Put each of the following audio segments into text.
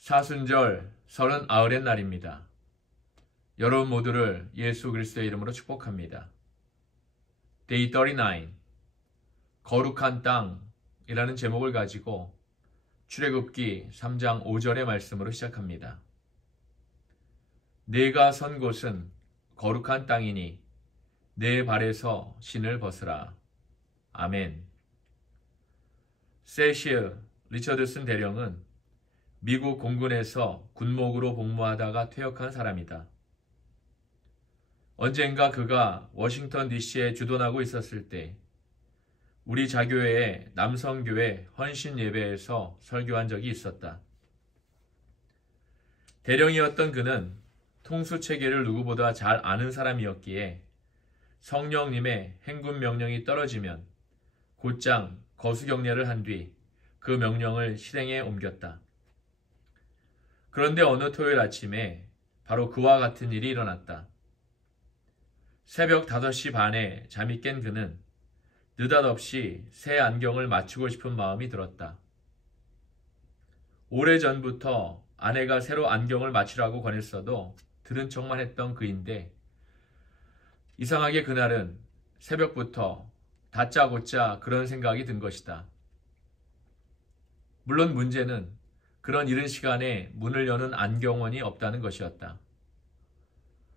사순절 39의 날입니다. 여러분 모두를 예수 그리스도의 이름으로 축복합니다. Day 39 거룩한 땅이라는 제목을 가지고 출애굽기 3장 5절의 말씀으로 시작합니다. 내가 선 곳은 거룩한 땅이니 내 발에서 신을 벗으라. 아멘. 세시어 리처드슨 대령은 미국 공군에서 군목으로 복무하다가 퇴역한 사람이다. 언젠가 그가 워싱턴 DC에 주둔하고 있었을 때 우리 자교회의 남성교회 헌신 예배에서 설교한 적이 있었다. 대령이었던 그는 통수체계를 누구보다 잘 아는 사람이었기에 성령님의 행군 명령이 떨어지면 곧장 거수경례를 한 뒤 그 명령을 실행에 옮겼다. 그런데 어느 토요일 아침에 바로 그와 같은 일이 일어났다. 새벽 5시 반에 잠이 깬 그는 느닷없이 새 안경을 맞추고 싶은 마음이 들었다. 오래전부터 아내가 새로 안경을 맞추라고 권했어도 들은 척만 했던 그인데 이상하게 그날은 새벽부터 다짜고짜 그런 생각이 든 것이다. 물론 문제는 그런 이른 시간에 문을 여는 안경원이 없다는 것이었다.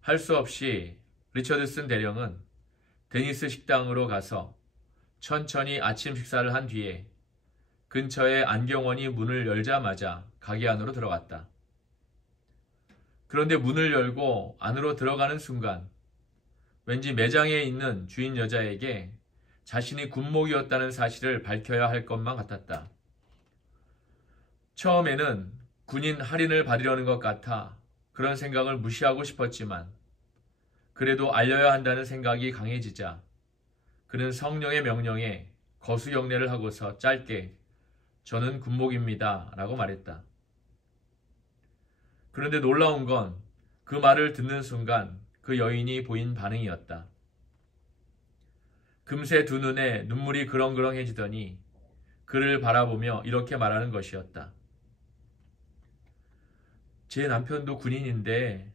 할 수 없이 리처드슨 대령은 데니스 식당으로 가서 천천히 아침 식사를 한 뒤에 근처에 안경원이 문을 열자마자 가게 안으로 들어갔다. 그런데 문을 열고 안으로 들어가는 순간 왠지 매장에 있는 주인 여자에게 자신이 군목이었다는 사실을 밝혀야 할 것만 같았다. 처음에는 군인 할인을 받으려는 것 같아 그런 생각을 무시하고 싶었지만 그래도 알려야 한다는 생각이 강해지자 그는 성령의 명령에 거수경례를 하고서 짧게 저는 군목입니다 라고 말했다. 그런데 놀라운 건 그 말을 듣는 순간 그 여인이 보인 반응이었다. 금세 두 눈에 눈물이 그렁그렁해지더니 그를 바라보며 이렇게 말하는 것이었다. 제 남편도 군인인데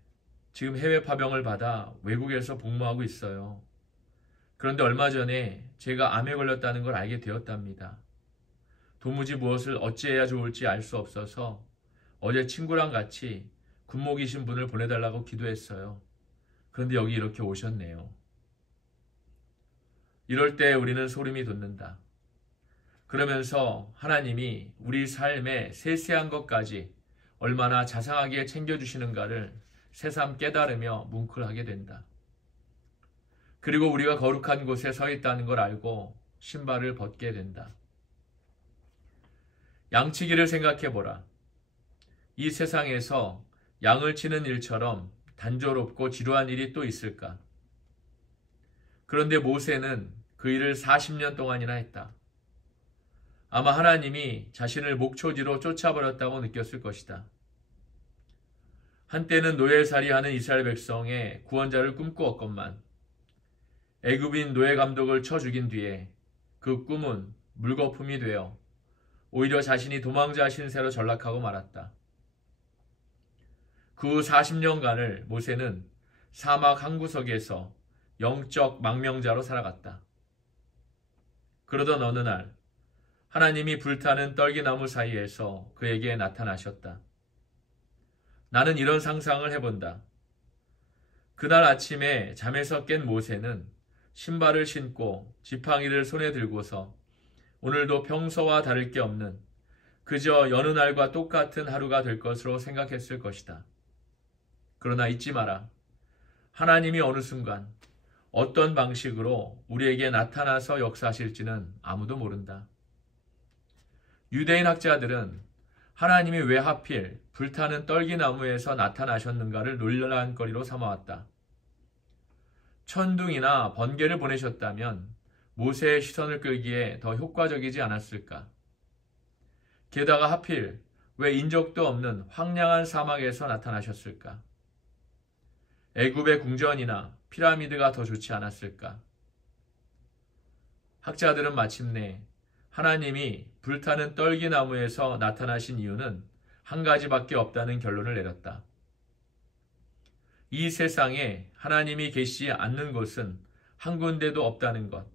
지금 해외 파병을 받아 외국에서 복무하고 있어요. 그런데 얼마 전에 제가 암에 걸렸다는 걸 알게 되었답니다. 도무지 무엇을 어찌해야 좋을지 알 수 없어서 어제 친구랑 같이 군목이신 분을 보내달라고 기도했어요. 그런데 여기 이렇게 오셨네요. 이럴 때 우리는 소름이 돋는다. 그러면서 하나님이 우리 삶의 세세한 것까지 얼마나 자상하게 챙겨주시는가를 새삼 깨달으며 뭉클하게 된다. 그리고 우리가 거룩한 곳에 서 있다는 걸 알고 신발을 벗게 된다. 양치기를 생각해보라. 이 세상에서 양을 치는 일처럼 단조롭고 지루한 일이 또 있을까? 그런데 모세는 그 일을 40년 동안이나 했다. 아마 하나님이 자신을 목초지로 쫓아버렸다고 느꼈을 것이다. 한때는 노예살이하는 이스라엘 백성의 구원자를 꿈꾸었건만 애굽인 노예 감독을 쳐 죽인 뒤에 그 꿈은 물거품이 되어 오히려 자신이 도망자 신세로 전락하고 말았다. 그 후 40년간을 모세는 사막 한 구석에서 영적 망명자로 살아갔다. 그러던 어느 날 하나님이 불타는 떨기나무 사이에서 그에게 나타나셨다. 나는 이런 상상을 해본다. 그날 아침에 잠에서 깬 모세는 신발을 신고 지팡이를 손에 들고서 오늘도 평소와 다를 게 없는 그저 여느 날과 똑같은 하루가 될 것으로 생각했을 것이다. 그러나 잊지 마라. 하나님이 어느 순간 어떤 방식으로 우리에게 나타나서 역사하실지는 아무도 모른다. 유대인 학자들은 하나님이 왜 하필 불타는 떨기나무에서 나타나셨는가를 논란거리로 삼아왔다. 천둥이나 번개를 보내셨다면 모세의 시선을 끌기에 더 효과적이지 않았을까? 게다가 하필 왜 인적도 없는 황량한 사막에서 나타나셨을까? 애굽의 궁전이나 피라미드가 더 좋지 않았을까? 학자들은 마침내 하나님이 불타는 떨기나무에서 나타나신 이유는 한 가지밖에 없다는 결론을 내렸다. 이 세상에 하나님이 계시지 않는 곳은 한 군데도 없다는 것,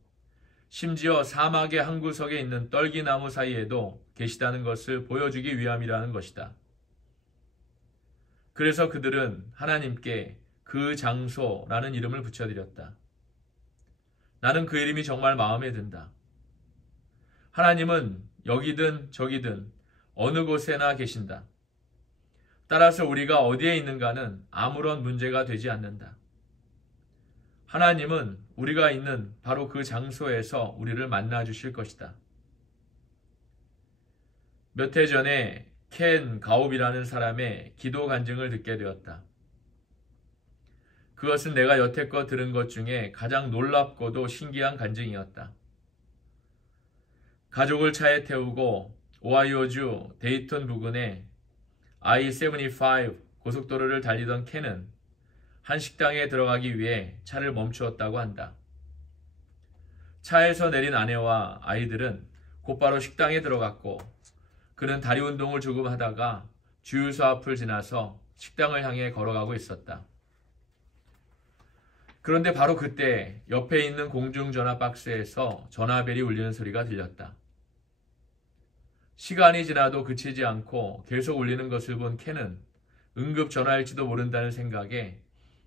심지어 사막의 한 구석에 있는 떨기나무 사이에도 계시다는 것을 보여주기 위함이라는 것이다. 그래서 그들은 하나님께 그 장소라는 이름을 붙여드렸다. 나는 그 이름이 정말 마음에 든다. 하나님은 여기든 저기든 어느 곳에나 계신다. 따라서 우리가 어디에 있는가는 아무런 문제가 되지 않는다. 하나님은 우리가 있는 바로 그 장소에서 우리를 만나 주실 것이다. 몇 해 전에 켄 가옵이라는 사람의 기도 간증을 듣게 되었다. 그것은 내가 여태껏 들은 것 중에 가장 놀랍고도 신기한 간증이었다. 가족을 차에 태우고 오하이오주 데이턴 부근의 I-75 고속도로를 달리던 켄은 한 식당에 들어가기 위해 차를 멈추었다고 한다. 차에서 내린 아내와 아이들은 곧바로 식당에 들어갔고 그는 다리 운동을 조금 하다가 주유소 앞을 지나서 식당을 향해 걸어가고 있었다. 그런데 바로 그때 옆에 있는 공중전화 박스에서 전화벨이 울리는 소리가 들렸다. 시간이 지나도 그치지 않고 계속 울리는 것을 본 켄은 응급 전화일지도 모른다는 생각에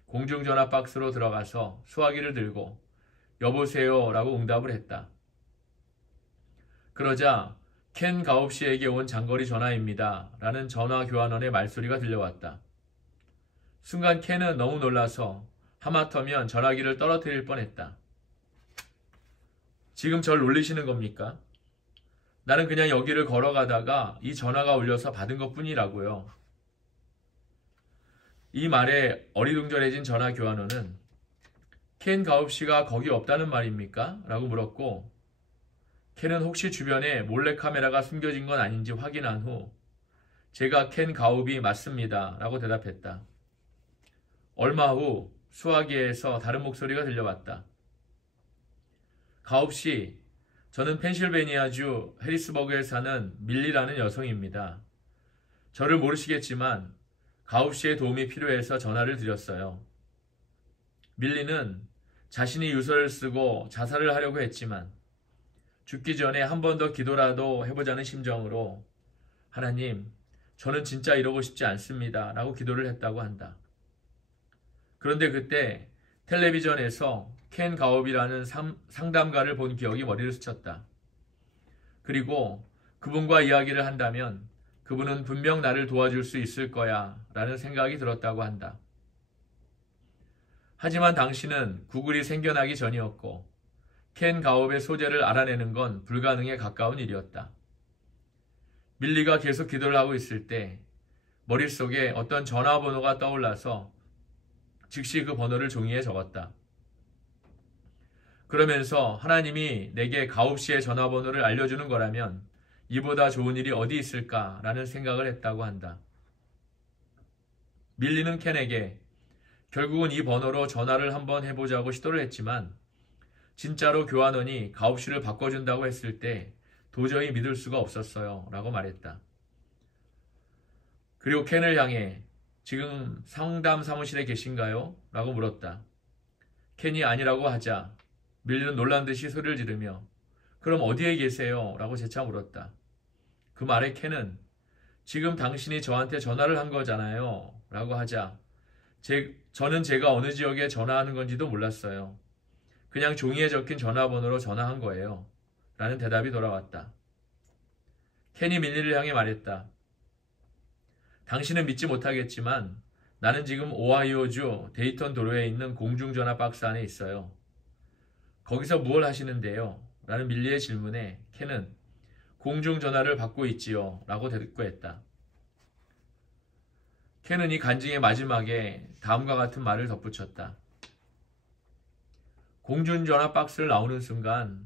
공중전화 박스로 들어가서 수화기를 들고 여보세요 라고 응답을 했다. 그러자 켄 가옵 씨에게 온 장거리 전화입니다 라는 전화 교환원의 말소리가 들려왔다. 순간 켄은 너무 놀라서 하마터면 전화기를 떨어뜨릴 뻔했다. 지금 절 놀리시는 겁니까? 나는 그냥 여기를 걸어가다가 이 전화가 울려서 받은 것뿐이라고요. 이 말에 어리둥절해진 전화 교환원은 켄 가옵 씨가 거기 없다는 말입니까? 라고 물었고 켄은 혹시 주변에 몰래카메라가 숨겨진 건 아닌지 확인한 후 제가 켄 가옵이 맞습니다 라고 대답했다. 얼마 후 수화기에서 다른 목소리가 들려왔다. 가옵 씨, 저는 펜실베니아주 해리스버그에 사는 밀리라는 여성입니다. 저를 모르시겠지만 가옵 씨의 도움이 필요해서 전화를 드렸어요. 밀리는 자신이 유서를 쓰고 자살을 하려고 했지만 죽기 전에 한 번 더 기도라도 해보자는 심정으로 하나님, 저는 진짜 이러고 싶지 않습니다 라고 기도를 했다고 한다. 그런데 그때 텔레비전에서 켄 가옵이라는 상담가를 본 기억이 머리를 스쳤다. 그리고 그분과 이야기를 한다면 그분은 분명 나를 도와줄 수 있을 거야 라는 생각이 들었다고 한다. 하지만 당시는 구글이 생겨나기 전이었고 켄 가옵의 소재를 알아내는 건 불가능에 가까운 일이었다. 밀리가 계속 기도를 하고 있을 때 머릿속에 어떤 전화번호가 떠올라서 즉시 그 번호를 종이에 적었다. 그러면서 하나님이 내게 가옵 씨의 전화번호를 알려주는 거라면 이보다 좋은 일이 어디 있을까라는 생각을 했다고 한다. 밀리는 켄에게 결국은 이 번호로 전화를 한번 해보자고 시도를 했지만 진짜로 교환원이 가옵 씨를 바꿔준다고 했을 때 도저히 믿을 수가 없었어요 라고 말했다. 그리고 켄을 향해 지금 상담 사무실에 계신가요? 라고 물었다. 켄이 아니라고 하자 밀리는 놀란 듯이 소리를 지르며 그럼 어디에 계세요? 라고 재차 물었다. 그 말에 켄은 지금 당신이 저한테 전화를 한 거잖아요 라고 하자 저는 제가 어느 지역에 전화하는 건지도 몰랐어요. 그냥 종이에 적힌 전화번호로 전화한 거예요 라는 대답이 돌아왔다. 켄이 밀리를 향해 말했다. 당신은 믿지 못하겠지만 나는 지금 오하이오주 데이턴 도로에 있는 공중전화 박스 안에 있어요. 거기서 무엇 하시는데요? 라는 밀리의 질문에 켄은 공중전화를 받고 있지요 라고 대꾸했다. 켄은 이 간증의 마지막에 다음과 같은 말을 덧붙였다. 공중전화 박스를 나오는 순간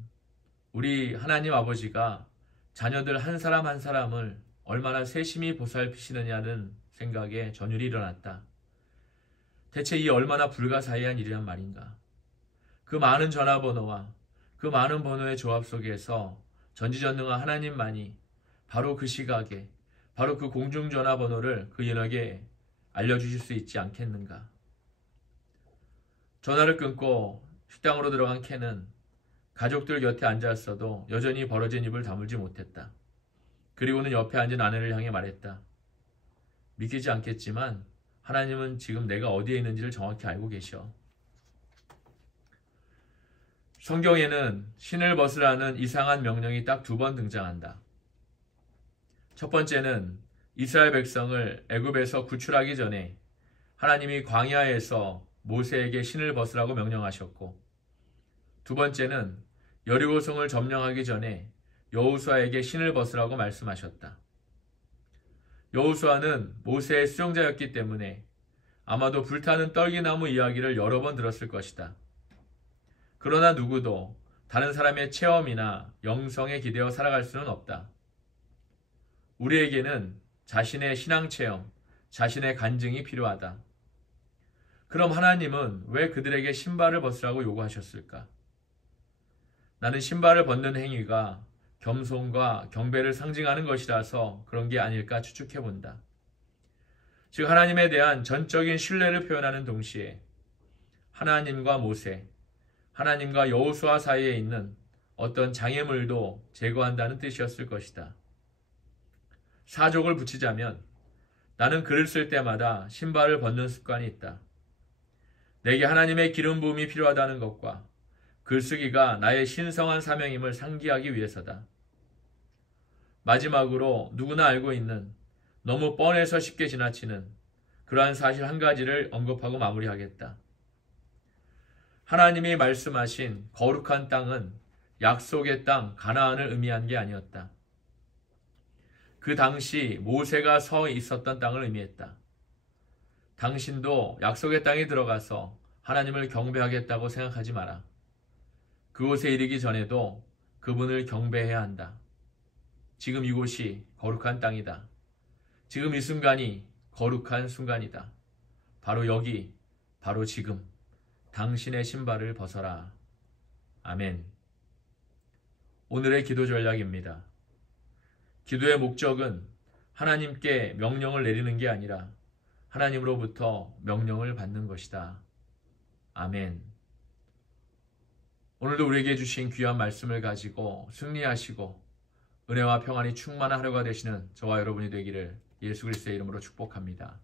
우리 하나님 아버지가 자녀들 한 사람 한 사람을 얼마나 세심히 보살피시느냐는 생각에 전율이 일어났다. 대체 이 얼마나 불가사의한 일이란 말인가. 그 많은 전화번호와 그 많은 번호의 조합 속에서 전지전능한 하나님만이 바로 그 시각에 바로 그 공중전화번호를 그 인에게 알려주실 수 있지 않겠는가? 전화를 끊고 식당으로 들어간 켄은 가족들 곁에 앉았어도 여전히 벌어진 입을 다물지 못했다. 그리고는 옆에 앉은 아내를 향해 말했다. 믿기지 않겠지만 하나님은 지금 내가 어디에 있는지를 정확히 알고 계셔. 성경에는 신을 벗으라는 이상한 명령이 딱 2번 등장한다. 첫 번째는 이스라엘 백성을 애굽에서 구출하기 전에 하나님이 광야에서 모세에게 신을 벗으라고 명령하셨고, 2번째는 여리고성을 점령하기 전에 여호수아에게 신을 벗으라고 말씀하셨다. 여호수아는 모세의 수종자였기 때문에 아마도 불타는 떨기나무 이야기를 여러 번 들었을 것이다. 그러나 누구도 다른 사람의 체험이나 영성에 기대어 살아갈 수는 없다. 우리에게는 자신의 신앙 체험, 자신의 간증이 필요하다. 그럼 하나님은 왜 그들에게 신발을 벗으라고 요구하셨을까? 나는 신발을 벗는 행위가 겸손과 경배를 상징하는 것이라서 그런 게 아닐까 추측해 본다. 즉 하나님에 대한 전적인 신뢰를 표현하는 동시에 하나님과 모세, 하나님과 여호수아 사이에 있는 어떤 장애물도 제거한다는 뜻이었을 것이다. 사족을 붙이자면 나는 글을 쓸 때마다 신발을 벗는 습관이 있다. 내게 하나님의 기름 부음이 필요하다는 것과 글쓰기가 나의 신성한 사명임을 상기하기 위해서다. 마지막으로 누구나 알고 있는 너무 뻔해서 쉽게 지나치는 그러한 사실 한 가지를 언급하고 마무리하겠다. 하나님이 말씀하신 거룩한 땅은 약속의 땅 가나안을 의미한 게 아니었다. 그 당시 모세가 서 있었던 땅을 의미했다. 당신도 약속의 땅에 들어가서 하나님을 경배하겠다고 생각하지 마라. 그곳에 이르기 전에도 그분을 경배해야 한다. 지금 이곳이 거룩한 땅이다. 지금 이 순간이 거룩한 순간이다. 바로 여기, 바로 지금 당신의 신발을 벗어라. 아멘. 오늘의 기도 전략입니다. 기도의 목적은 하나님께 명령을 내리는 게 아니라 하나님으로부터 명령을 받는 것이다. 아멘. 오늘도 우리에게 주신 귀한 말씀을 가지고 승리하시고 은혜와 평안이 충만한 하루가 되시는 저와 여러분이 되기를 예수 그리스도의 이름으로 축복합니다.